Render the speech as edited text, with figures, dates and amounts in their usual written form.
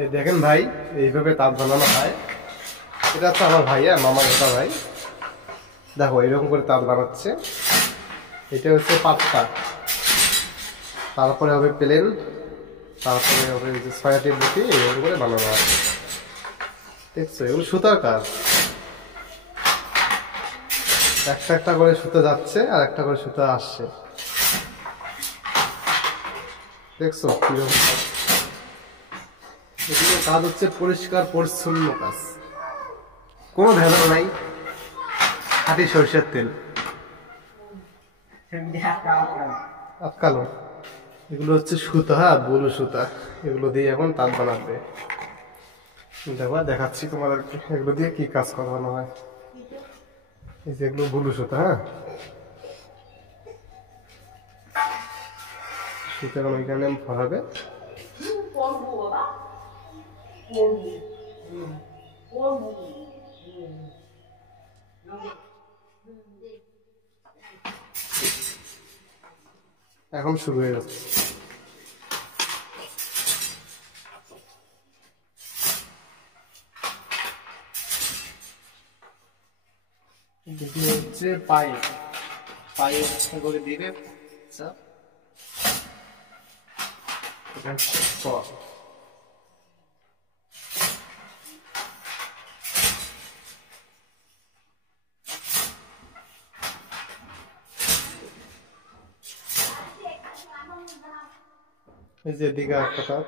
এই দেখেন ভাই, এইভাবে তাঁত বানানো হয়। এটা হচ্ছে আমার ভাই, মামার একটা ভাই। দেখো এরকম করে তাঁত বানাচ্ছে। এটা হচ্ছে পাটটা, তারপরে হবে প্লেন, তারপরে হবে যে ছয়াটি বুটি, এরকম করে বানানো হয়। দেখছো, এগুলো সুতার কাজ। একটা একটা করে সুতো যাচ্ছে আর একটা করে সুতো আসছে। দেখছো কিরকম এগুলো কাজ হচ্ছে, পরিষ্কার পরিচ্ছন্ন কাজ, কোনো ভেজাল নাই, খাঁটি সরষের তেল। আটকালো, এগুলো হচ্ছে সুতা, হ্যাঁ বুলু সুতা। এগুলো দিয়ে এখন তাঁত বানাবে। দেখো দেখাচ্ছি তোমাদেরকে এগুলো দিয়ে কি কাজ করানো হয়। এই যে এগুলো বুলু সুতা, হ্যাঁ সুতা এখন ওইখানে ভরাবে। এখন শুরু হয়ে যাচ্ছে। এগুলো হচ্ছে পায়ে পায়ে একটা করে দিবে। আচ্ছা, এটা হচ্ছে পা। এই যে এদিকে একটা তাঁত,